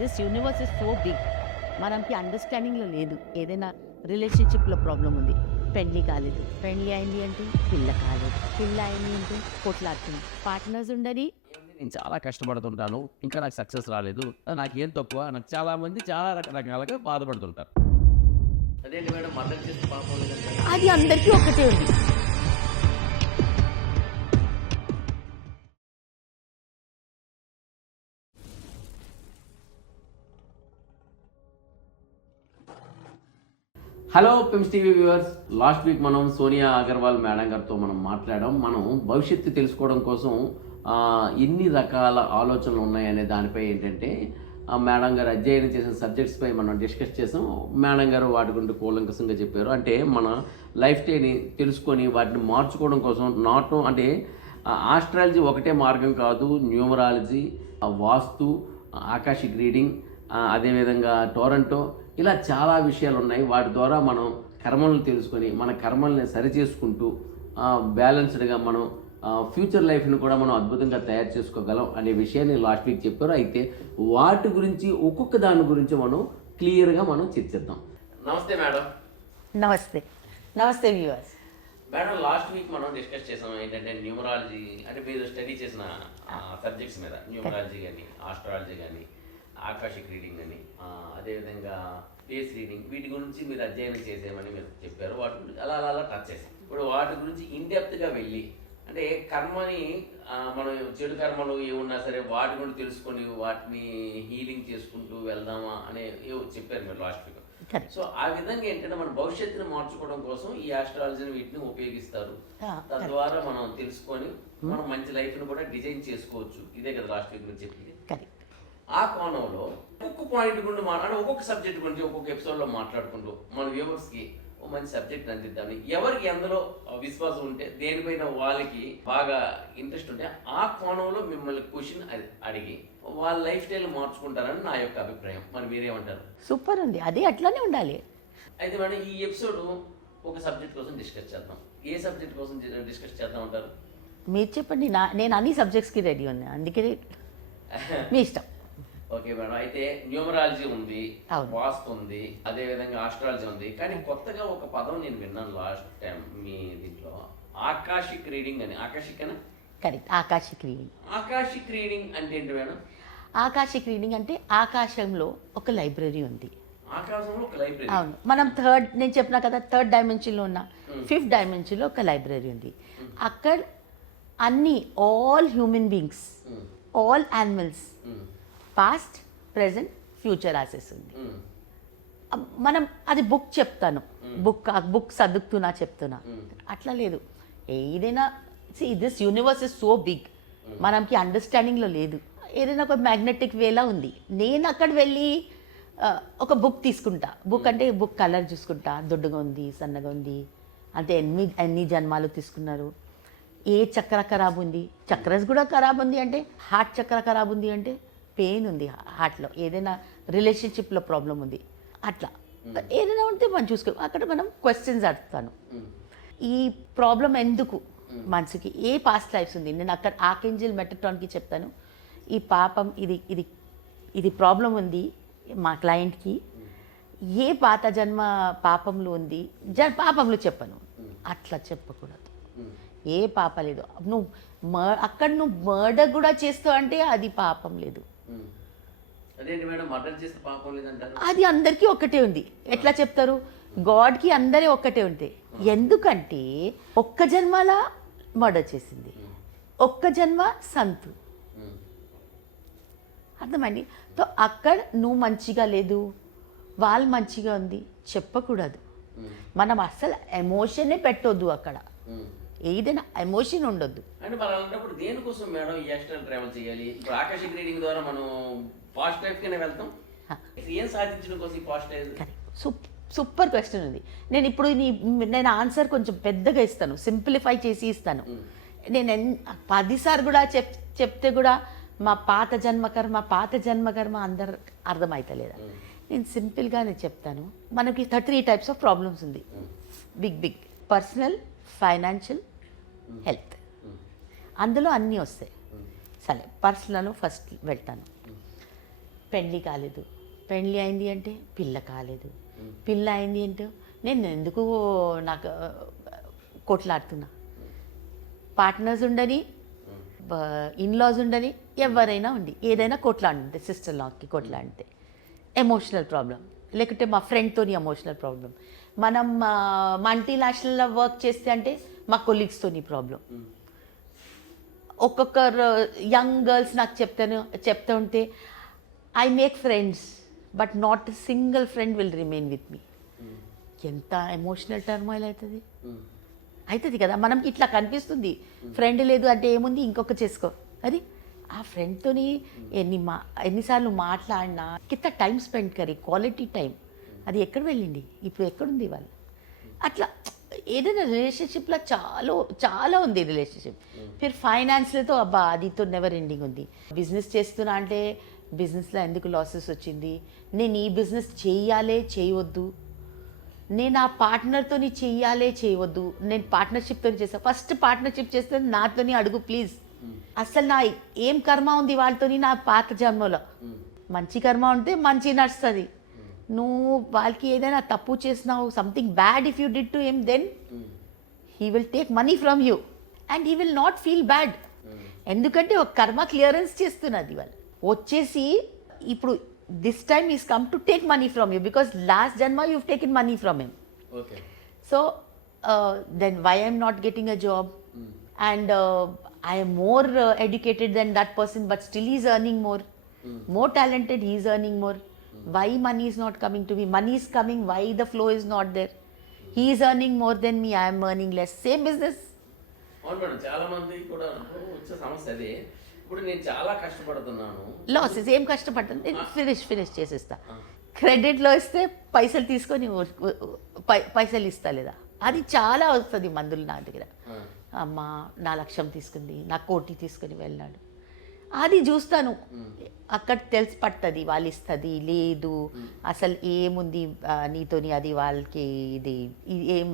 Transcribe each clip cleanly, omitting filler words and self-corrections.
This universe is so big. మనకి అండర్స్టాండింగ్లో లేదు. ఏదైనా రిలేషన్షిప్లో ప్రాబ్లం ఉంది, పెళ్లి కాలేదు, పెళ్లి అయింది అంటే పిల్ల కాలేదు, పిల్ల అయింది అంటే కొట్లాడుతుంది, పార్ట్నర్స్ ఉండని. నేను చాలా కష్టపడుతుంటాను, ఇంకా నాకు సక్సెస్ రాలేదు, నాకేం తక్కువ, నాకు చాలా మంది చాలా రకరకాలుగా బాధపడుతుంటారు. అదేంటి మేడం మర్డర్ చేస్తే పాపం లేదంటారు? అది అందరికీ ఒక్కటే ఉంది. Hello పిమ్స్ TV viewers, last week మనం సోనియా అగర్వాల్ మేడం గారితో మనం మాట్లాడాం. మనం భవిష్యత్తు తెలుసుకోవడం కోసం ఎన్ని రకాల ఆలోచనలు ఉన్నాయనే దానిపై ఏంటంటే మేడం గారు అధ్యయనం చేసిన సబ్జెక్ట్స్పై మనం డిస్కస్ చేసాం. మేడం గారు వాటి గురించి కూలంకషంగా చెప్పారు. అంటే మన లైఫ్ స్టైల్ని తెలుసుకొని వాటిని మార్చుకోవడం కోసం అంటే ఆస్ట్రాలజీ ఒకటే మార్గం కాదు, న్యూమరాలజీ, వాస్తు, ఆకాశిక్ రీడింగ్, అదేవిధంగా టోరంటో, ఇలా చాలా విషయాలు ఉన్నాయి. వాటి ద్వారా మనం కర్మలను తెలుసుకొని మన కర్మల్ని సరిచేసుకుంటూ బ్యాలెన్స్డ్గా మనం ఫ్యూచర్ లైఫ్ని కూడా మనం అద్భుతంగా తయారు చేసుకోగలం అనే విషయాన్ని లాస్ట్ వీక్ చెప్పారు. అయితే వాటి గురించి ఒక్కొక్క దాని గురించి మనం క్లియర్గా మనం చర్చిద్దాం. నమస్తే మేడం. నమస్తే. నమస్తే వ్యూవర్స్. మేడం, లాస్ట్ వీక్ మనం డిస్కస్ చేసాం ఏంటంటే న్యూమరాలజీ, అంటే మీరు స్టడీ చేసిన సబ్జెక్ట్స్ మీద, న్యూమరాలజీ కానీ, ఆస్ట్రాలజీ కానీ, ఆకాశిక్ రీడింగ్ అని, అదేవిధంగా ఫేస్ రీడింగ్, వీటి గురించి మీరు అధ్యయనం చేసేయమని మీరు చెప్పారు. వాటి గురించి అలా అలా టచ్ చేసాం. ఇప్పుడు వాటి గురించి ఇన్డెప్త్గా వెళ్ళి, అంటే కర్మని మనం చెడు కర్మలు ఏమున్నా సరే వాటి గురించి తెలుసుకొని వాటిని హీలింగ్ చేసుకుంటూ వెళ్దామా అనే చెప్పారు మీరు లాస్ట్ వీక్. సో ఆ విధంగా ఏంటంటే మన భవిష్యత్తును మార్చుకోవడం కోసం ఈ ఆస్ట్రాలజీని వీటిని ఉపయోగిస్తారు. తద్వారా మనం తెలుసుకొని మనం మంచి లైఫ్ని కూడా డిజైన్ చేసుకోవచ్చు. ఇదే కదా లాస్ట్ వీక్ మీరు చెప్పింది. ఆ కోణంలో ఒక్కొక్క పాయింట్ గురించి అంటే ఒక్కొక్క సబ్జెక్ట్ గురించి ఒక్కొక్క ఎపిసోడ్లో మాట్లాడుకుంటూ మన వ్యూవర్స్కి ఒక మంచి సబ్జెక్ట్ అందిద్దామని, ఎవరికి అందులో విశ్వాసం ఉంటే, దేనిపైన వాళ్ళకి బాగా ఇంట్రెస్ట్ ఉంటే ఆ కోణంలో మిమ్మల్ని క్వశ్చన్ అడిగి వాళ్ళ లైఫ్ స్టైల్ మార్చుకుంటారని నా యొక్క అభిప్రాయం. మరి మీరేమంటారు? సూపర్ ఉంది, అది అట్లానే ఉండాలి. అయితే మేడం, ఈ ఎపిసోడ్ ఒక సబ్జెక్ట్ కోసం డిస్కస్ చేద్దాం. ఏ సబ్జెక్ట్ కోసం డిస్కస్ చేద్దాం అంటారు? మీరు చెప్పండి. నేను అన్ని సబ్జెక్ట్స్కి రెడీ ఉన్నా, అందుకే మీ ఇష్టం. ఓకే మేడం, అయితే న్యూమరాలజీ ఉంది, వాస్తు ఉంది, అదేవిధంగా ఆస్ట్రాలజీ ఉంది. కానీ కొత్తగా ఒక పదం నేను విన్నాను లాస్ట్ టైం మీ దీంట్లో, ఆకాశిక్ రీడింగ్ అని. ఆకాశిక్ అనా? Correct, Akashic reading. Akashic reading అంటే ఏంటి మేడం? ఆకాశిక్ రీడింగ్ అంటే ఆకాశంలో ఒక లైబ్రరీ ఉంది. ఆకాశంలో ఒక లైబ్రరీ? అవును. మనం నేను చెప్పినా కదా, థర్డ్ డైమెన్షన్లో ఉన్న ఫిఫ్త్ డైమెన్షన్లో ఒక లైబ్రరీ ఉంది. అక్కడ అన్ని all human beings, all animals, past, present, future యాసెస్ ఉంది. మనం అది బుక్ చెప్తాను, బుక్ చదువుతున్నా చెప్తున్నా, అట్లా లేదు. ఏదైనా this universe is so big, మనకి అండర్స్టాండింగ్లో లేదు. ఏదైనా ఒక మ్యాగ్నెటిక్ వేలా ఉంది. నేను అక్కడ వెళ్ళి ఒక బుక్ తీసుకుంటా. బుక్ అంటే బుక్ కలర్ చూసుకుంటా, దొడ్డుగా ఉంది, సన్నగా ఉంది, అంటే ఎన్ని జన్మాలు తీసుకున్నారు, ఏ చక్ర ఖరాబ్ ఉంది, చక్రస్ కూడా ఖరాబ్ ఉంది అంటే, హార్ట్ చక్ర ఖరాబ్ ఉంది అంటే పెయిన్ ఉంది హార్ట్లో, ఏదైనా రిలేషన్షిప్లో ప్రాబ్లం ఉంది, అట్లా ఏదైనా ఉంటే మనం చూసుకో. అక్కడ మనం క్వశ్చన్స్ అడుగుతాను, ఈ ప్రాబ్లం ఎందుకు మనసుకి, ఏ పాస్ట్ లైఫ్స్ ఉంది. నేను అక్కడ ఆర్కేంజెల్ మెటట్రాన్కి చెప్తాను, ఈ పాపం ఇది ఇది ఇది ప్రాబ్లం ఉంది మా క్లయింట్కి, ఏ పాత జన్మ పాపంలో ఉంది, పాపంలో చెప్పను, అట్లా చెప్పకూడదు. ఏ పాప లేదు. నువ్వు అక్కడ నువ్వు మర్డర్ కూడా చేస్తావు అంటే అది పాపం లేదు. అది అందరికీ ఒక్కటే ఉంది. ఎట్లా చెప్తారు? గాడ్కి అందరి ఒక్కటే ఉంటాయి. ఎందుకంటే ఒక్క జన్మల మర్డర్ చేసింది, ఒక్క జన్మ సంతు, అర్థమండి. సో అక్కడ నువ్వు మంచిగా లేదు, వాళ్ళు మంచిగా ఉంది చెప్పకూడదు. మనం అసలు ఎమోషనే పెట్టొద్దు అక్కడ, ఏదైనా ఎమోషన్ ఉండొద్దు. అంటే మనం అలాంటప్పుడు దేనికోసం మేడం ఈ ఎక్స్ట్రా ట్రావెల్ చేయాలి? ఇప్పుడు ఆకాశిక్ రీడింగ్ ద్వారా మనం పాస్ట్ లైఫ్కినే వెళ్తాం, ఏం సాధించడం కోసం ఈ పాస్ట్ లైఫ్? సూపర్ క్వశ్చన్ ఉంది. నేను ఇప్పుడు నేను ఆన్సర్ కొంచెం పెద్దగా ఇస్తాను, సింప్లిఫై చేసి ఇస్తాను. నేను 10 సార్లు కూడా చెప్తే కూడా మా పాత జన్మకర్మ అందరు అర్థమవుతలేదా? నేను సింపుల్గానే చెప్తాను. మనకి 33 టైప్స్ ఆఫ్ ప్రాబ్లమ్స్ ఉంది. బిగ్ పర్సనల్, ఫైనాన్షియల్, హెల్త్, అందులో అన్నీ వస్తాయి. సరే, పర్సనల్ ఫస్ట్ వెళ్తాను. పెళ్ళి కాలేదు, పెళ్ళి అయింది అంటే పిల్ల కాలేదు, పిల్ల అయింది అంటే నేను ఎందుకు నాకు కొట్లాడుతున్నా. పార్ట్నర్స్ ఉండని, ఇన్లాస్ ఉండని, ఎవరైనా ఉండి ఏదైనా కొట్లాడుంటే, సిస్టర్ లాకి కొట్లాడితే ఎమోషనల్ ప్రాబ్లం, లేకుంటే మా ఫ్రెండ్తోని ఎమోషనల్ ప్రాబ్లం, మనం మల్టీనేషనల్లో వర్క్ చేస్తే అంటే మా కొలీగ్స్తోని ప్రాబ్లం. ఒక్కొక్కరు యంగ్ గర్ల్స్ నాకు చెప్తూ ఉంటే I make friends but not single friend will remain with me. ఎంత ఎమోషనల్ టర్మాయిల్ అవుతుంది కదా. మనం ఇట్లా కనిపిస్తుంది ఫ్రెండ్ లేదు అంటే ఏముంది ఇంకొక చేసుకో, అది ఆ ఫ్రెండ్తోని ఎన్నిసార్లు మాట్లాడినా కింద time spend curry, quality time, అది ఎక్కడ వెళ్ళింది, ఇప్పుడు ఎక్కడుంది వాళ్ళు. అట్లా ఏదైనా రిలేషన్షిప్లో చాలా ఉంది రిలేషన్షిప్. ఫిర్ ఫైనాన్స్లతో అబ్బా అదితో నెవర్ ఎండింగ్ ఉంది. బిజినెస్ చేస్తున్నా అంటే బిజినెస్లో ఎందుకు లాసెస్ వచ్చింది, నేను ఈ బిజినెస్ చేయవద్దు, నేను ఆ పార్ట్నర్తోని చేయవద్దు, నేను పార్ట్నర్షిప్తో చేస్తాను. ఫస్ట్ పార్ట్నర్షిప్ చేస్తే నాతోని అడుగు ప్లీజ్. అసలు నా ఏం కర్మ ఉంది వాళ్ళతోని, నా పాత జన్మలో మంచి కర్మ ఉంటే మంచి నడుస్తుంది. నువ్వు వాళ్ళకి ఏదైనా తప్పు చేసినావు, something bad if you did to him, then he will take money from you and he will not feel bad. ఎందుకంటే ఒక కర్మ క్లియరెన్స్ చేస్తున్నది వాళ్ళు వచ్చేసి. ఇప్పుడు this time is come to take money from you because last జన్మ you taken money from him. So then why I'm not getting a job and I am more educated than that person, but still he is earning more. More talented, he is earning more. Why money is not coming to me? Money is coming, why the flow is not there? He is earning more than me, I am earning less. Same business. అవును madam, చాలా మంది కూడా వచ్చే సమస్య అదే. ఇప్పుడు నేను చాలా కష్టపడుతున్నాను, లాసెస్ ఏం కష్టపడతాను, నేను ఫినిష్ చేసేస్తా. క్రెడిట్లో ఇస్తే పైసలు తీసుకొని పైసలు ఇస్తా లేదా, అది చాలా వస్తుంది మందులు నా దగ్గర. అమ్మ నా లక్ష్యం తీసుకుంది, నా కోటి తీసుకుని వెళ్ళాడు, అది చూస్తాను. అక్కడ తెలిసి పడుతుంది వాళ్ళు ఇస్తుంది లేదు, అసలు ఏముంది నీతోని, అది వాళ్ళకి ఇది ఏం,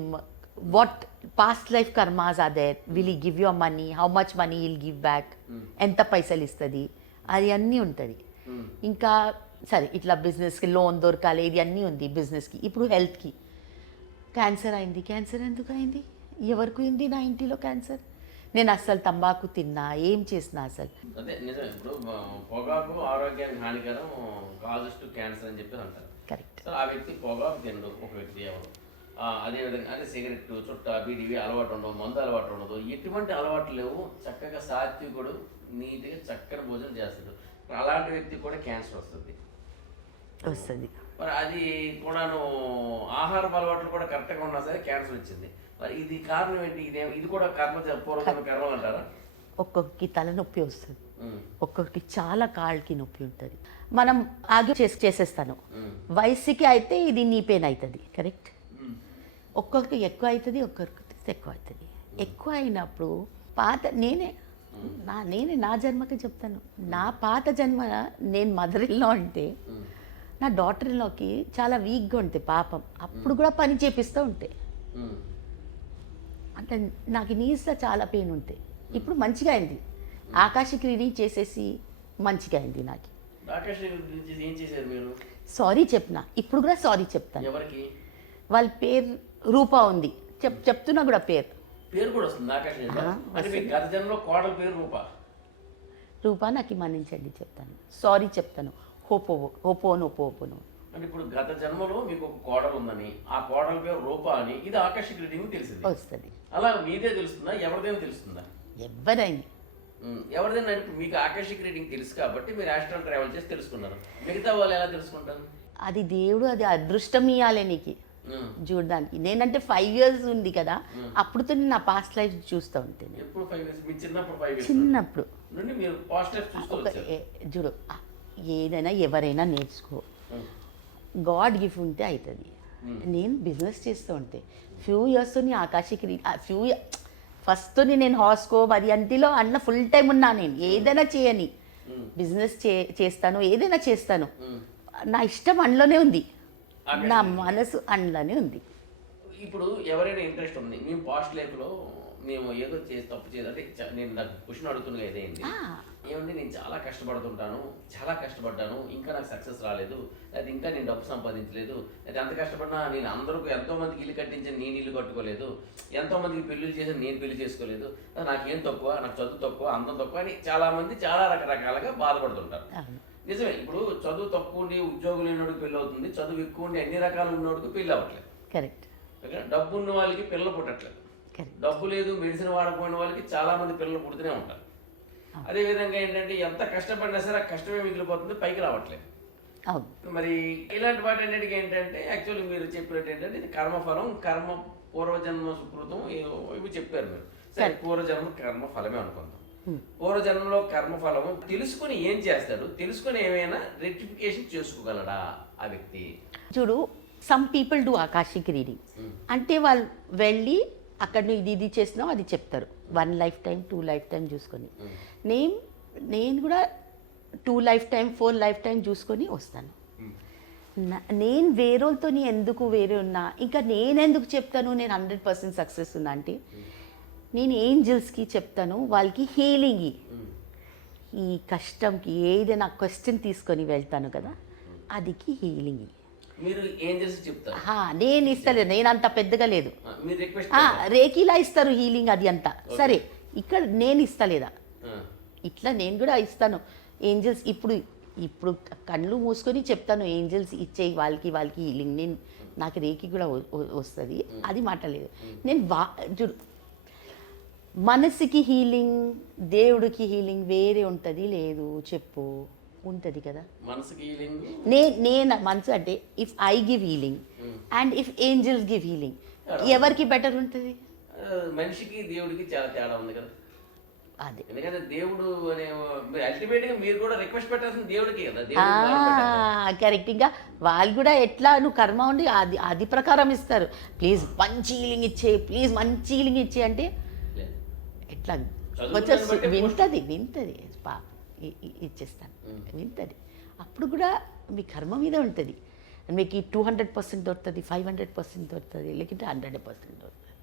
what past life karmas are there, will he give your money, how much money will give back, ఎంత పైసలు ఇస్తుంది, అది అన్నీ ఉంటుంది. ఇంకా సరే ఇట్లా బిజినెస్కి లోన్ దొరకాలి, ఇది అన్నీ ఉంది బిజినెస్కి. ఇప్పుడు హెల్త్కి క్యాన్సర్ అయింది, క్యాన్సర్ ఎందుకు అయింది, ఎవరికి ఉంది నా ఇంటిలో క్యాన్సర్, నేను అస్సలు తంబాకు తిన్నా ఏం చేసినా అసలు. అదే నిజం. ఇప్పుడు పొగాకు ఆరోగ్యానికి హానికరం, కాజెస్ టు క్యాన్సర్ అని చెప్పి అంటారు. కరెక్ట్. సో ఆ వ్యక్తి పొగాకు తినడు, ఒక వ్యక్తి ఎవరు అదేవిధంగా అదే సిగరెట్, చుట్ట, బీడివి అలవాటు ఉండవు, మందు అలవాటు ఉండదు, ఎటువంటి అలవాట్లు లేవు, చక్కగా సాత్వికుడు, నీట్గా చక్కని భోజనం చేస్తాడు, అలాంటి వ్యక్తి కూడా క్యాన్సర్ వస్తుంది. మరి అది కూడాను ఆహార అలవాట్లు కూడా కరెక్ట్గా ఉన్నా సరే క్యాన్సర్ వచ్చింది. మరి ఇది కారణం ఏంటి, ఇది కూడా పూర్వజన్మ కర్మలు అంటారా? ఒక్కొక్కరికి తలనొప్పి వస్తుంది, ఒక్కొక్కటి చాలా కాళ్ళకి నొప్పి ఉంటుంది. మనం ఆగి చేసేస్తాను, వయసుకి అయితే ఇది నీ పెయిన్ అవుతుంది. కరెక్ట్. ఒక్కొక్కరికి ఎక్కువ అవుతుంది, ఒక్కొక్కరికి ఎక్కువ అవుతుంది. ఎక్కువ అయినప్పుడు నేనే నా జన్మకి చెప్తాను, నా పాత జన్మ నేను మదర్ ఇన్ లా అంటే నా డాటర్ ఇన్ లాకి చాలా వీక్గా ఉంటుంది పాపం, అప్పుడు కూడా పని చేపిస్తూ ఉంటే అంటే నాకు నీస్లో చాలా పెయిన్ ఉంటాయి. ఇప్పుడు మంచిగా అయింది, ఆకాశకి రీడింగ్ చేసేసి మంచిగా అయింది నాకు. సారీ చెప్పిన, ఇప్పుడు కూడా సారీ చెప్తాను. ఎవరికి? వాళ్ళ పేరు రూపా ఉంది, చెప్తున్నా కూడా పేరు కూడా వస్తుంది. గత జన్మలో కోడల పేరు రూపా, నాకు మన్నించండి చెప్తాను, సారీ చెప్తాను. హోపోను. అంటే ఇప్పుడు గత జన్మలో మీకు ఒక కోడలు ఉందని, ఆ కోడల పేరు రూపా అని, ఇది ఆకర్షిక రీడింగ్ తెలిసింది వస్తుంది. అలా మీదే తెలుస్తుందా, ఎవరిదైనా తెలుస్తుందా? ఎవరిదైనా మీకు ఆకర్షిక రీడింగ్ తెలుసు కాబట్టి మీరు ఆస్ట్రల్ ట్రావెల్ చేసి తెలుసుకున్నారు. మిగతా వాళ్ళు ఎలా తెలుసుకుంటారు? అది దేవుడు, అది అదృష్టం ఇవ్వాలి నీకు చూడడానికి. నేనంటే 5 years ఉంది కదా, అప్పుడుతో నా పాస్ట్ లైఫ్ చూస్తూ ఉంటాను. చిన్నప్పుడు చూడు, ఏదైనా ఎవరైనా నేర్చుకో, గాడ్ గిఫ్ట్ ఉంటే అవుతుంది. నేను బిజినెస్ చేస్తూ ఉంటే ఫ్యూ ఇయర్స్తో ఆకాశకి ఫస్ట్తో నేను హాస్కోప్ అది అంటిలో అన్న ఫుల్ టైం ఉన్నా. నేను ఏదైనా చేయని, బిజినెస్ చేస్తాను, ఏదైనా చేస్తాను, నా ఇష్టం అందులోనే ఉంది, నా మనసు అందులోనే ఉంది. ఇప్పుడు ఎవరైనా ఇంట్రెస్ట్ ఉంది, మేము పాస్ట్ లైఫ్లో మేము ఏదో తప్పు చేయాలి అంటే నేను క్వశ్చన్ అడుగుతున్నా ఏదైంది ఏమండి నేను చాలా కష్టపడుతుంటాను, చాలా కష్టపడ్డాను, ఇంకా నాకు సక్సెస్ రాలేదు, అది ఇంకా నేను డబ్బు సంపాదించలేదు, అది ఎంత కష్టపడినా నేను అందరికీ ఎంతోమందికి ఇల్లు కట్టించాను, నేను ఇల్లు కట్టుకోలేదు, ఎంతోమందికి పెళ్ళిళ్ళు చేశాను, నేను పెళ్లి చేసుకోలేదు, నాకేం తక్కువ, నాకు చదువు తక్కువ, అందం తక్కువ అని చాలామంది చాలా రకరకాలుగా బాధపడుతుంటారు. నిజమే, ఇప్పుడు చదువు తక్కువ ఉండి ఉద్యోగం లేనివాడికి పెళ్ళి అవుతుంది, చదువు ఎక్కువ ఉండి అన్ని రకాలు ఉన్నవాడికి పెళ్ళి అవ్వట్లేదు. కరెక్ట్. డబ్బు ఉన్న వాళ్ళకి పిల్లలు పుట్టట్లేదు, డబ్బు లేదు మెడిసిన్ వాడకపోయిన వాళ్ళకి చాలామంది పిల్లలు పుడుతూనే ఉంటారు. అదేవిధంగా ఏంటంటే ఎంత కష్టపడినా సరే ఆ కష్టమే మిగిలిపోతుంది, పైకి రావట్లేదు. మరి ఇలాంటి వాటి అన్నిటికీ ఏంటంటే యాక్చువల్లీ మీరు చెప్పినట్టు ఏంటంటే ఇది కర్మఫలం, కర్మ పూర్వజన్మ సుకృతం ఇవి చెప్పారు మీరు. సరే, పూర్వజన్మ కర్మ ఫలమే అనుకుందాం. పూర్వజన్మలో కర్మఫలము తెలుసుకుని ఏం చేస్తాడు, తెలుసుకుని ఏమైనా రెక్టిఫికేషన్ చేసుకోగలడా ఆ వ్యక్తి? చూడు, some people do Akashic reading. అంటే వాళ్ళు వెళ్ళి అక్కడ నువ్వు ఇది చేసినావు అది చెప్తారు, 1 లైఫ్ టైం 2 లైఫ్ టైం చూసుకొని. నేను కూడా 2 లైఫ్ టైం 4 లైఫ్ టైం చూసుకొని వస్తాను. నేను వేరేతో ఎందుకు వేరే ఉన్నా, ఇంకా నేనెందుకు చెప్తాను నేను 100% సక్సెస్ ఉన్నా అంటే, నేను ఏంజల్స్కి చెప్తాను, వాళ్ళకి హీలింగ్, ఈ కష్టంకి ఏదైనా క్వశ్చన్ తీసుకొని వెళ్తాను కదా, అదికి హీలింగ్. మీరు ఏంజల్స్ చెప్తారు? నేను ఇస్తలేదు, నేను అంత పెద్దగా లేదు. మీరు రిక్వెస్ట్ రేకిలా ఇస్తారు హీలింగ్ అది అంతా. సరే, ఇక్కడ నేను ఇస్తలేదా, ఇట్లా నేను కూడా ఇస్తాను. ఏంజల్స్ ఇప్పుడు కళ్ళు మూసుకొని చెప్తాను, ఏంజల్స్ ఇచ్చేయి వాళ్ళకి హీలింగ్. నాకు రేకి కూడా వస్తుంది, అది మాటలేదు. నేను చూడు, మనసుకి హీలింగ్, దేవుడికి హీలింగ్ వేరే ఉంటుంది లేదు చెప్పు? ఉంటుంది కదా మనసుకి హీలింగ్. నేను మనసు అంటే if I give healing and if angels give healing, ఎవరికి బెటర్ ఉంటుంది? మనిషికి దేవుడికి చాలా తేడా ఉంది కదా. అదే, ఎందుకంటే దేవుడు అనే అల్టిమేట్ గా మీరు కూడా రిక్వెస్ట్ పెట్టాల్సిన దేవుడికి కదా. కరెక్ట్. ఇంకా వాళ్ళు కూడా ఎట్లా నువ్వు కర్మ ఉండి అది ప్రకారం ఇస్తారు. ప్లీజ్ మంచి హీలింగ్ ఇచ్చే, ప్లీజ్ మంచి హీలింగ్ ఇచ్చే అంటే ఎట్లా వచ్చేసి వింటది ఇచ్చేస్తాను, వింటది. అప్పుడు కూడా మీ కర్మ మీద ఉంటుంది. మీకు 200% దొరుకుతుంది, 500% దొరుకుతుంది, లేకుంటే 100% దొరుకుతుంది.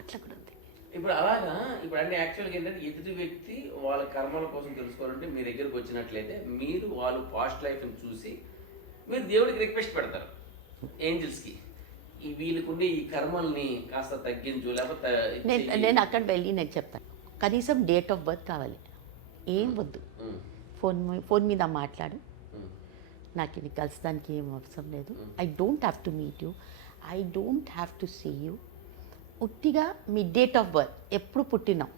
అట్లా కూడా ఉంది. ఇప్పుడు అలాగా ఇప్పుడు అంటే యాక్చువల్గా ఏంటంటే ఎదుటి వ్యక్తి వాళ్ళ కర్మల కోసం తెలుసుకోవాలంటే మీ దగ్గరకు వచ్చినట్లయితే మీరు వాళ్ళు పాస్ట్ లైఫ్ని చూసి మీరు దేవుడికి రిక్వెస్ట్ పెడతారు ఏంజల్స్కి, ఈ వీళ్ళకుండే ఈ కర్మల్ని కాస్త తగ్గించు, లేకపోతే నేను అక్కడ వెళ్ళి నేను చెప్తాను, కనీసం డేట్ ఆఫ్ బర్త్ కావాలి, ఏం వద్దు, ఫోన్ మీద మాట్లాడు, నాకు ఇది కలసడానికి ఏం అవసరం లేదు, I don't have to meet you, I don't have to see you, ఉట్టిగా మీ డేట్ ఆఫ్ బర్త్ ఎప్పుడు పుట్టినాం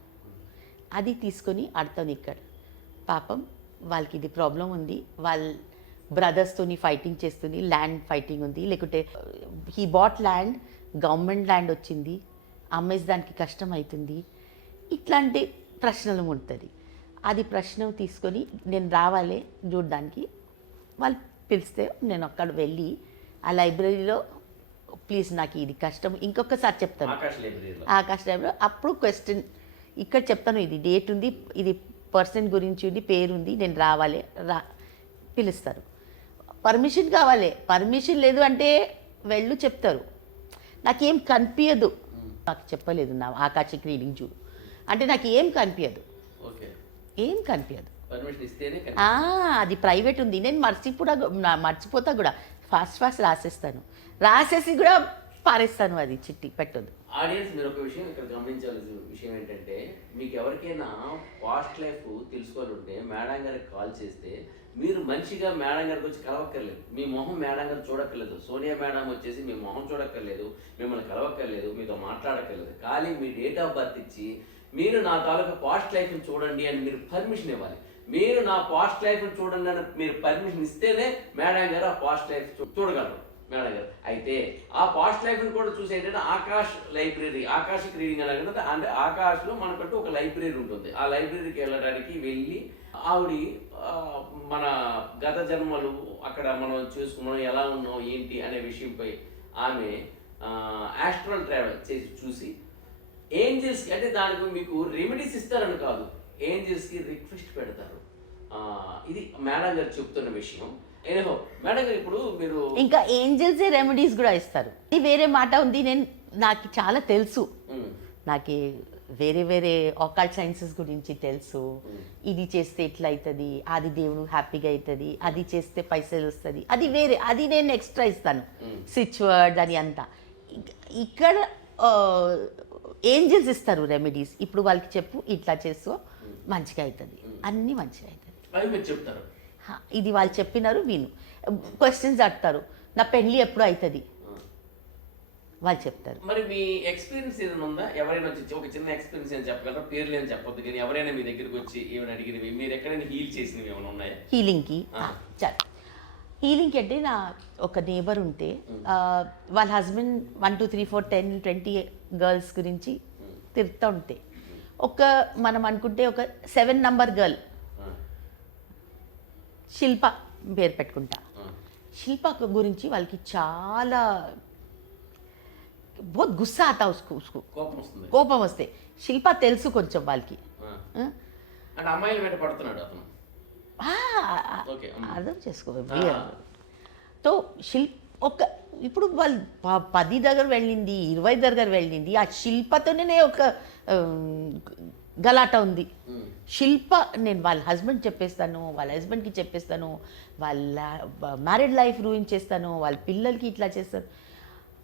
అది తీసుకొని ఆడతాను. ఇక్కడ పాపం వాళ్ళకి ఇది ప్రాబ్లం ఉంది, వాళ్ళ బ్రదర్స్తోని ఫైటింగ్ చేస్తుంది, ల్యాండ్ ఫైటింగ్ ఉంది, లేకుంటే he bought land, government land వచ్చింది, అమ్మేసడానికి కష్టం అవుతుంది, ఇట్లాంటి ప్రశ్నలు ఉంటుంది. అది ప్రశ్న తీసుకొని నేను రావాలి చూడడానికి, వాళ్ళు పిలిస్తే నేను అక్కడ వెళ్ళి ఆ లైబ్రరీలో ప్లీజ్ నాకు ఇది కష్టం ఇంకొకసారి చెప్తాను, ఆకాశ్ లైబ్రరీ. అప్పుడు క్వశ్చన్ ఇక్కడ చెప్తాను, ఇది డేట్ ఉంది, ఇది పర్సన్ గురించి ఉంది, పేరు ఉంది, నేను రావాలి, పిలుస్తారు. పర్మిషన్ కావాలి, పర్మిషన్ లేదు అంటే వెళ్ళు చెప్తారు. నాకేం కనిపించదు, నాకు చెప్పలేదు నా ఆకాశిక్ రీడింగ్ చూడు అంటే నాకు ఏం కనిపించదు, ఏం కనిపించదు. అది ప్రైవేట్ ఉంది, నేను మర్చిపోతా కూడా, ఫాస్ట్ రాసేస్తాను, రాసేసి కూడా పారేస్తాను, అది చిట్టి పెట్టొద్దు. ఆడియన్స్ మీరు ఒక విషయం ఇక్కడ గమనించాల్సిన విషయం ఏంటంటే, మీకు ఎవరికైనా పాస్ట్ లైఫ్ తెలుసుకోవాలంటే మేడం గారికి కాల్ చేస్తే మీరు మనిషిగా మేడం గారికి వచ్చి కలవక్కర్లేదు, మీ మొహం మేడం గారు చూడక్కర్లేదు, సోనియా మేడం వచ్చేసి మీ మొహం చూడక్కర్లేదు, మిమ్మల్ని కలవక్కర్లేదు, మీతో మాట్లాడక్కర్లేదు, ఖాళీ మీ డేట్ ఆఫ్ బర్త్ ఇచ్చి మీరు నా తాలూకా పాస్ట్ లైఫ్ని చూడండి అని మీరు పర్మిషన్ ఇవ్వాలి. మీరు నా పాస్ట్ లైఫ్ని చూడండి అని మీరు పర్మిషన్ ఇస్తేనే మేడం గారు ఆ పాస్ట్ లైఫ్ చూడగలరు మేడం గారు. అయితే ఆ పాస్ట్ లైఫ్ని కూడా చూసి ఏంటంటే ఆకాష్ లైబ్రరీ, ఆకాశిక్ రీడింగ్ అలాగే అంటే ఆకాష్లో మనకంటూ ఒక లైబ్రరీ ఉంటుంది. ఆ లైబ్రరీకి వెళ్ళడానికి వెళ్ళి ఆవిడ మన గత జన్మలు అక్కడ మనం చూసుకున్నాం ఎలా ఉన్నాం ఏంటి అనే విషయంపై ఆమె ఆస్ట్రల్ ట్రావెల్ చేసి చూసి ఏంజల్స్కి అంటే దానికి మీకు రెమెడీస్ ఇస్తారని కాదు, ఏంజల్స్కి రిక్వెస్ట్ పెడతారు. ఇది మేడం గారు చెప్తున్న విషయం. ఏదో మేడం గారు ఇప్పుడు మీరు ఇంకా ఏంజల్స్ రెమెడీస్ కూడా ఇస్తారు, ఇది వేరే మాట ఉంది. నాకు చాలా తెలుసు, నాకు వేరే వేరే ఆకల్ట్ సైన్సెస్ గురించి తెలుసు. ఇది చేస్తే ఇట్లా అవుతుంది, అది దేవుడు హ్యాపీగా అవుతుంది, అది చేస్తే పైసలు వస్తుంది, అది వేరే, అది నేను ఎక్స్ట్రా ఇస్తాను, స్విచ్ వర్డ్ అని అంతా. ఇక్కడ ఏంజల్స్ ఇస్తారు రెమెడీస్. ఇప్పుడు వాళ్ళకి చెప్పు, ఇట్లా చేస్తూ మంచిగా అవుతుంది, అన్నీ మంచిగా అవుతుంది. అవి మీరు చెప్తారు. ఇది వాళ్ళు చెప్పినారు, విను. క్వశ్చన్స్ అడతారు, నా పెళ్ళి ఎప్పుడు అవుతుంది, వాళ్ళు చెప్తారు. మరి మీ ఎక్స్పీరియన్స్ ఏదైనా ఉందా? ఎవరైనా వచ్చి ఒక చిన్న ఎక్స్పీరియన్స్ అని చెప్పగలరా? పేర్లు ఏం చెప్పొద్దు, కానీ ఎవరైనా మీ దగ్గరికి వచ్చి ఏమైనా అడిగినవి, మీరు ఎక్కడైనా హీల్ చేసినవి ఏమైనా ఉన్నాయా? హీలింగ్కి చాలు. హీలింగ్కి అంటే నా ఒక నేబర్ ఉంటే వాళ్ళ హస్బెండ్ 1 2 3 4 10 20 గర్ల్స్ గురించి తిరుగుతూ ఉంటే, మనం అనుకుంటే ఒక 7 నంబర్ గర్ల్ శిల్ప పేరు పెట్టుకుంటా. శిల్ప గురించి వాళ్ళకి చాలా బహుత్ గుస్సా ఆతా ఉస్కు, కోపం వస్తే. శిల్ప తెలుసు కొంచెం వాళ్ళకి, అంటే అమ్మాయిలు వెంట పడుతున్నాడు అతను, అర్థం చేసుకో. తో ఇప్పుడు వాళ్ళు 10 దగ్గర వెళ్ళింది, 20 దగ్గర వెళ్ళింది, ఆ శిల్పతోనే ఒక గలాట ఉంది. శిల్ప, నేను వాళ్ళ హస్బెండ్ చెప్పేస్తాను, వాళ్ళ హస్బెండ్కి చెప్పేస్తాను, వాళ్ళ మ్యారీడ్ లైఫ్ రూయిన్ చేస్తాను, వాళ్ళ పిల్లలకి ఇట్లా చేస్తాను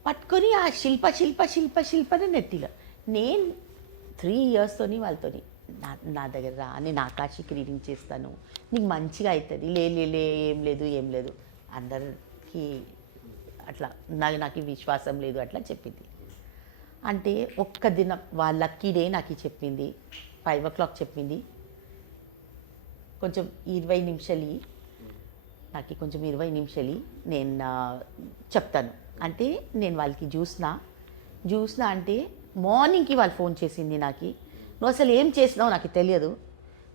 పట్టుకొని ఆ శిల్ప శిల్ప శిల్ప శిల్పనే నెత్తిగా. నేను 3 ఇయర్స్తోని వాళ్ళతోని నా దగ్గర రా, నేను ఆకాశికి రీడింగ్ చేస్తాను, నీకు మంచిగా అవుతుంది, లే ఏం లేదు అందరికీ అట్లా నాకు విశ్వాసం లేదు అట్లా చెప్పింది. అంటే ఒక్క దినం వాళ్ళ లక్కీ డే నాకు చెప్పింది, 5 o'clock చెప్పింది. కొంచెం 20 నిమిషాలు నాకు, కొంచెం 20 నిమిషాలు నేను చెప్తాను. అంటే నేను వాళ్ళకి చూసిన అంటే మార్నింగ్కి వాళ్ళు ఫోన్ చేసింది నాకు, నువ్వు అసలు ఏం చేసినావు నాకు తెలియదు,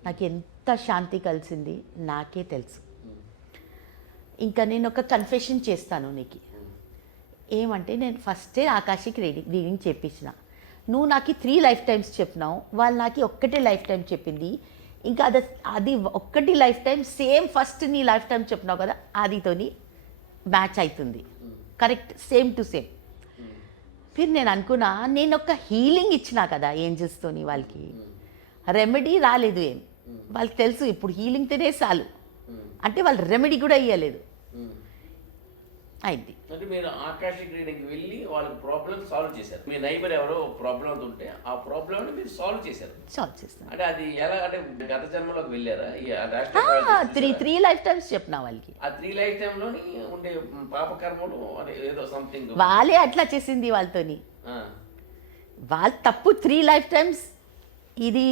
నాకు ఎంత శాంతి కలిసింది నాకే తెలుసు. ఇంకా నేను ఒక కన్ఫెషన్ చేస్తాను నీకు, ఏమంటే నేను ఫస్టే ఆకాశికి రీడింగ్ చెప్పించిన. నువ్వు నాకు 3 లైఫ్ టైమ్స్ చెప్పినావు, వాళ్ళు నాకు ఒక్కటే లైఫ్ టైం చెప్పింది. ఇంకా అది ఒక్కటి లైఫ్ టైం సేమ్ ఫస్ట్ నీ లైఫ్ టైం చెప్పినావు కదా, అదితోని మ్యాచ్ అవుతుంది, correct, same to same. Phir నేను అనుకున్నా, నేను ఒక హీలింగ్ ఇచ్చినా కదా ఏంజల్స్తోని, వాళ్ళకి రెమెడీ రాలేదు ఏం, వాళ్ళకి తెలుసు ఇప్పుడు హీలింగ్తోనే చాలు, అంటే వాళ్ళు రెమెడీ కూడా ఇవ్వలేదు, అయింది. అంటే మీరు ఆకాశిక్ రీడింగ్కి వెళ్ళి వాళ్ళకి ప్రాబ్లమ్ సాల్వ్ చేశారు. మీ నైబర్ ఎవరో ప్రాబ్లమ్ ఉంటే ఆ ప్రాబ్లమ్ని మీరు సాల్వ్ చేశారు. అంటే అది ఎలా, అంటే గత జన్మలోకి వెళ్ళారా? 3 లైఫ్ టైమ్స్ చెప్పిన వాళ్ళకి. ఆ 3 లైఫ్ టైంలోని ఉండే పాపకర్మలు అంటే ఏదో సంథింగ్ వాళ్ళే అట్లా చేసింది వాళ్ళతోని, వాళ్ళ తప్పు 3 లైఫ్ టైమ్స్. ఇది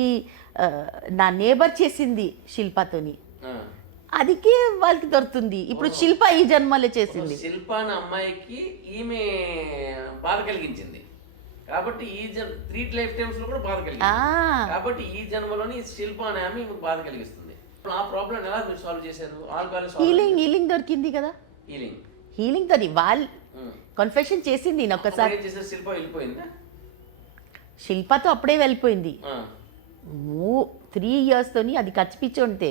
నా నేబర్ చేసింది శిల్పతోని, అదికి వాళ్ళకి దొరుకుతుంది. ఇప్పుడు శిల్ప ఈ జన్మలో చేసింది. శిల్ప అనే అమ్మాయికి ఈమె బాధ కలిగించింది కాబట్టి ఈ 3 లైఫ్ టైమ్స్ లో కూడా బాధ కలిగింది కాబట్టి ఈ జన్మలోని శిల్ప అనే ఆమె బాధ కలిగిస్తుంది. ఆ ప్రాబ్లం ఎలా మీరు సాల్వ్ చేశారు? హీలింగ్ దొరికింది కదా, హీలింగ్ తోని వాళ్ళు కన్ఫెషన్ చేసింది. నేను ఒకసారి శిల్ప వెళ్ళిపోయిందా? శిల్పతో అప్పుడే వెళ్ళిపోయింది. 3 ఇయర్స్తోని అది ఖర్చుపిచ్చి ఉంటే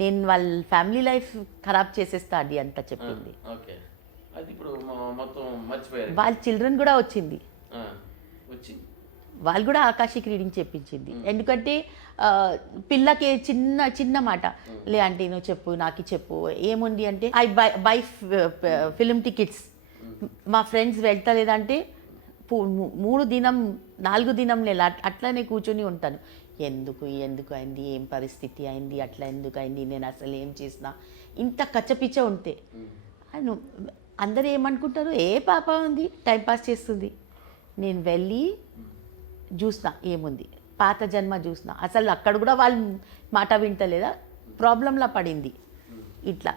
నేను వాళ్ళ ఫ్యామిలీ లైఫ్ ఖరాబ్ చేసేస్తా అది అంతా చెప్పింది. వాళ్ళ చిల్డ్రన్ కూడా వచ్చింది, వాళ్ళు కూడా ఆకాశిక్ రీడింగ్ చెప్పించింది. ఎందుకంటే పిల్లకి చిన్న మాట, లే అంటే నువ్వు చెప్పు, నాకు చెప్పు, ఏముంది అంటే ఐ బై ఫిల్మ్ టికెట్స్, మా ఫ్రెండ్స్ వెళ్తలేదంటే 3 దినం 4 దినం నెల అట్లానే కూర్చొని ఉంటాను. ఎందుకు అయింది, ఏం పరిస్థితి అయింది, అట్లా ఎందుకు అయింది, నేను అసలు ఏం చేసినా, ఇంత కచ్చపిచ్చ ఉంటే అందరూ ఏమనుకుంటారు, ఏ పాప ఉంది టైంపాస్ చేస్తుంది. నేను వెళ్ళి చూసిన ఏముంది, పాత జన్మ చూసిన, అసలు అక్కడ కూడా వాళ్ళు మాట వింటలేదా, ప్రాబ్లంలా పడింది. ఇట్లా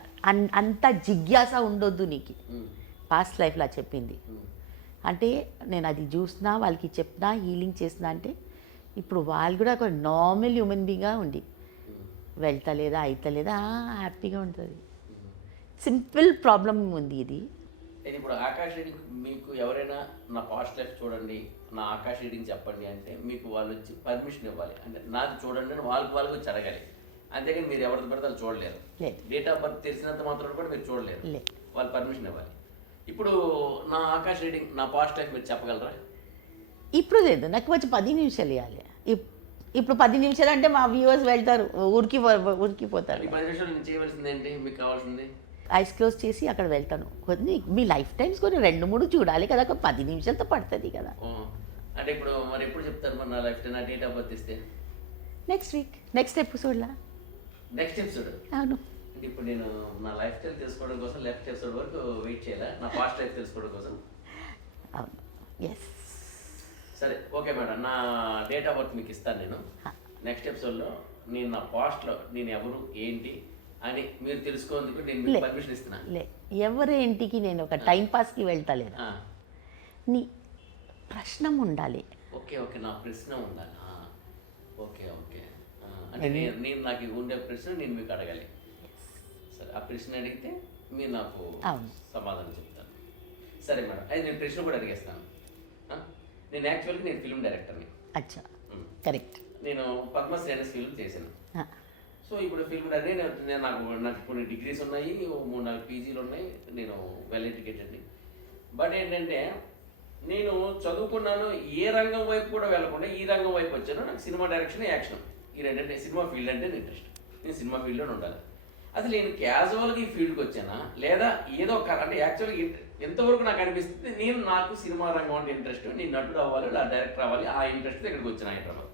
అంత జిజ్ఞాస ఉండొద్దు నీకు, పాస్ట్ లైఫ్లా చెప్పింది. అంటే నేను అది చూసినా, వాళ్ళకి చెప్పినా, హీలింగ్ చేసినా, అంటే ఇప్పుడు వాళ్ళు కూడా ఒక నార్మల్ హ్యూమన్ బీయింగ్గా ఉండి వెళ్తలేదా అవుతలేదా హ్యాపీగా ఉంటుంది. సింపుల్ ప్రాబ్లం ఉంది ఇది. ఇప్పుడు ఆకాశ్ రీడింగ్ మీకు ఎవరైనా నా పాస్ట్ లైఫ్ చూడండి, నా ఆకాశ్ రీడింగ్ చెప్పండి అంటే మీకు వాళ్ళు వచ్చి పర్మిషన్ ఇవ్వాలి, అంటే నాది చూడండి అని వాళ్ళకి వచ్చి అడగాలి. అంతేగాని మీరు ఎవరితో పడితే వాళ్ళు చూడలేరు. డేట్ ఆఫ్ బర్త్ తెలిసినంత మాత్రం కూడా మీరు చూడలేరు, వాళ్ళు పర్మిషన్ ఇవ్వాలి. ఇప్పుడు నా ఆకాశ్ రీడింగ్, నా పాస్ట్ లైఫ్ మీరు చెప్పగలరా? ఇప్పుడు లేదు, నాకు వచ్చి 10 నిమిషాలు ఇవ్వాలి. ఇప్పుడు 10 నిమిషాలు అంటే మా వ్యూవర్స్ వెళ్తారు, ఉరికిపోతారు. ఈ 10 నిమిషాలు నేను చేయవలసింది ఏంటి, మీకు కావాల్సింది? ఐస్ క్లోజ్ చేసి అక్కడ వెళ్తాను. కొన్ని మీ లైఫ్ టైమ్స్ కొన్ని 2-3 చూడాలి కదా, ఒక 10 నిమిషాలతో పడుతుంది కదా. ఓ, అంటే ఇప్పుడు మరి ఎప్పుడు చెప్తారు మరి నా లైఫ్ టైం, నా డేట్ ఆఫ్ బర్త్ ఇస్తే? నెక్స్ట్ వీక్, నెక్స్ట్ ఎపిసోడ్లా. Next episode? అవును. అంటే ఇప్పుడు నేను నా లైఫ్ స్టైల్ తెలుసుకోవడం కోసం లెఫ్ట్ ఎపిసోడ్ వరకు వెయిట్ చేయాలా, నా పాస్ట్ లైఫ్ తెలుసుకోవడం కోసం? అవును, ఎస్. సరే, ఓకే మేడం, నా డేట్ ఆఫ్ బర్త్ మీకు ఇస్తాను నేను. నెక్స్ట్ ఎపిసోడ్లో నేను నా పాస్ట్లో నేను ఎవరు ఏంటి అని మీరు తెలుసుకోందుకు నేను మీకు పర్మిషన్ ఇస్తున్నాను. ఎవరి ఇంటికి నేను ఒక టైం పాస్కి వెళ్తా లేదా, నీ ప్రశ్న ఉండాలి. ఓకే ఓకే, నా ప్రశ్న ఉండాలి. ఓకే ఓకే, అంటే నేను నాకు ఉండే ప్రశ్న నేను మీకు అడగాలి. సరే, ఆ ప్రశ్న అడిగితే మీరు నాకు సమాధానం చెప్తాను. సరే మేడం, అయితే నేను ప్రశ్న కూడా అడిగేస్తాను. నేను యాక్చువల్గా నేను ఫిల్మ్ డైరెక్టర్ని. అచ్చా, కరెక్ట్. నేను పద్మశ్రీ అనే ఫిల్మ్ చేశాను. సో ఇప్పుడు ఫిల్మ్ డైరెక్టర్ నేను నాకు కొన్ని డిగ్రీస్ ఉన్నాయి, 3-4 పీజీలు ఉన్నాయి, నేను వెల్ ఎడ్యుకేటెడ్ని. బట్ ఏంటంటే నేను చదువుకున్నాను, ఏ రంగం వైపు కూడా వెళ్ళకుండా ఈ రంగం వైపు వచ్చాను. నాకు సినిమా డైరెక్షన్, యాక్షన్ ఈ రెండంటే, సినిమా ఫీల్డ్ అంటే ఇంట్రెస్ట్. నేను సినిమా ఫీల్డ్లోనే ఉండాలి. అసలు నేను క్యాజువల్గా ఈ ఫీల్డ్కి వచ్చానా లేదా ఏదో అంటే యాక్చువల్గా ఎంతవరకు నాకు అనిపిస్తుంది, నాకు సినిమా రంగం అంటే ఇంట్రెస్ట్, నేను నటుడు అవ్వాలి, ఇలా డైరెక్టర్ అవ్వాలి, ఆ ఇంట్రెస్ట్ ఇక్కడికి వచ్చాను హైదరాబాద్.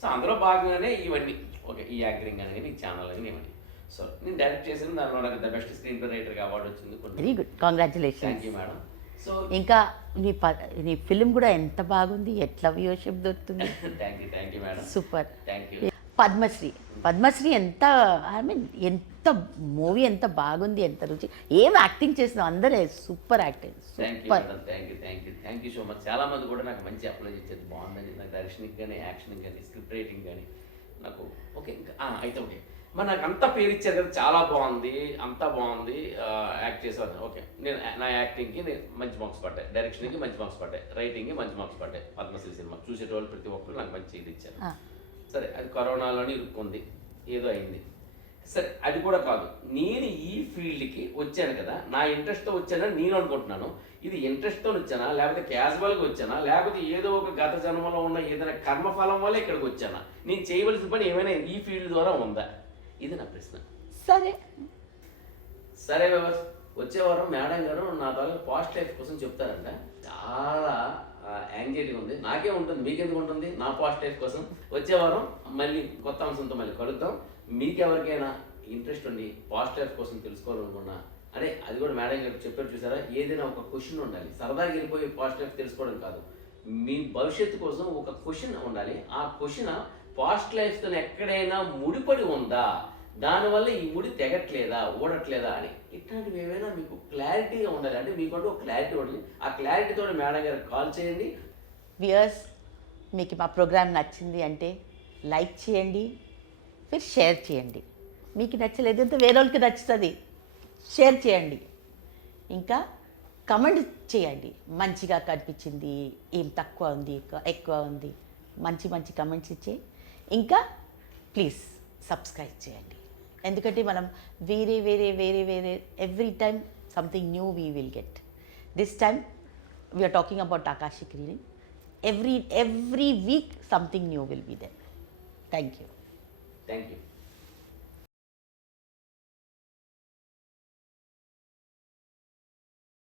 సో అందులో భాగంగానే ఇవన్నీ, ఓకే, ఈ యాంకరింగ్ అని కానీ ఈ ఛానల్ అని ఇవన్నీ. సో నేను డైరెక్ట్ చేసిన దానిలో నాకు ద బెస్ట్ స్క్రీన్ ప్లే రైటర్గా అవార్డు వచ్చింది. Very good, congratulation. Thank you madam. So ఇంకా నీ ఫిలిం కూడా ఎంత బాగుంది, ఎట్లా వ్యూవర్షిప్ దొరుకుతుంది. Thank you madam. Super. Thank you. Padma Shri ఎంత, ఐ మీన్ ఎంత మూవీ ఎంత బాగుంది, ఎంత రుచి, ఏం యాక్టింగ్ చేసినావు, అందరే super acting. Super. Thank you so much. చాలా మంది కూడా నాకు మంచి అప్లై చేసేది, బాగుందని. నాకు డైరెక్షన్కి కానీ, యాక్షన్కి కానీ, స్క్రిప్ట్ రైటింగ్ కానీ నాకు ఓకే. అయితే ఓకే, మరి నాకు అంత పేరు ఇచ్చారు కదా, చాలా బాగుంది, అంతా బాగుంది, యాక్ట్ చేసేవాడిని. ఓకే, నేను నా యాక్టింగ్కి మంచి మార్క్స్ పడ్డాయి, డైరెక్షన్కి మంచి మార్క్స్ పడ్డాయి, రైటింగ్కి మంచి మార్క్స్ పడ్డాయి. పద్మశ్రీ సినిమా చూసేటోళ్ళు ప్రతి ఒక్కరు నాకు మంచి ఇది ఇచ్చారు. సరే, అది కరోనాలోనే ఇరుక్కుంది, ఏదో అయింది. సరే, అది కూడా కాదు, నేను ఈ ఫీల్డ్కి వచ్చాను కదా, నా ఇంట్రెస్ట్తో వచ్చానని నేను అనుకుంటున్నాను. ఇది ఇంట్రెస్ట్తో వచ్చానా, లేకపోతే క్యాజువల్గా వచ్చానా, లేకపోతే ఏదో ఒక గత జన్మలో ఉన్న ఏదైనా కర్మఫలం వల్ల ఇక్కడికి వచ్చానా, నేను చేయవలసిన పని ఏమైనా ఈ ఫీల్డ్ ద్వారా ఉందా, ఇది నా ప్రశ్న. సరే వ్యవస్థ, వచ్చే వారం మేడం గారు నా తాలూకు పాస్ట్ లైఫ్ కోసం చెప్తారంట. చాలా యాంగ్జైటీ ఉంది, నాకే ఉంటుంది, మీకెందుకు ఉంటుంది, నా పాస్ట్ లైఫ్ కోసం. వచ్చే వారం మళ్ళీ కొత్త అంశంతో మళ్ళీ కలుద్దాం. మీకెవరికైనా ఇంట్రెస్ట్ ఉండి పాస్ట్ లైఫ్ కోసం తెలుసుకోవాలనుకున్నా, అదే అది కూడా మేడం గారు చెప్పారు చూసారా, ఏదైనా ఒక క్వశ్చన్ ఉండాలి. సరదాగా వెళ్ళిపోయి పాస్ట్ లైఫ్ తెలుసుకోవడం కాదు, మీ భవిష్యత్తు కోసం ఒక క్వశ్చన్ ఉండాలి. ఆ క్వశ్చన్ పాస్ట్ లైఫ్తో ఎక్కడైనా ముడిపడి ఉందా, దానివల్ల ఈ ముడి తెగట్లేదా, ఊడట్లేదా అని, ఇట్లాంటివి ఏమైనా మీకు క్లారిటీగా ఉండాలి. అంటే మీకంటూ ఒక క్లారిటీ ఉండాలి. ఆ క్లారిటీతో మేడం గారికి కాల్ చేయండి. వ్యూయర్స్, మీకు మా ప్రోగ్రామ్ నచ్చింది అంటే లైక్ చేయండి, మీరు షేర్ చేయండి. మీకు నచ్చలేదు అంటే వేరే వాళ్ళకి నచ్చుతుంది, షేర్ చేయండి. ఇంకా కమెంట్ చేయండి, మంచిగా కనిపించింది, ఏం తక్కువ ఉంది, ఎక్కువ ఉంది, మంచి మంచి కమెంట్స్ ఇచ్చే. ఇంకా ప్లీజ్ సబ్స్క్రైబ్ చేయండి, ఎందుకంటే మనం వేరే every time something new we will get. This time we are talking about akashic reading. every week something new will be there. Thank you.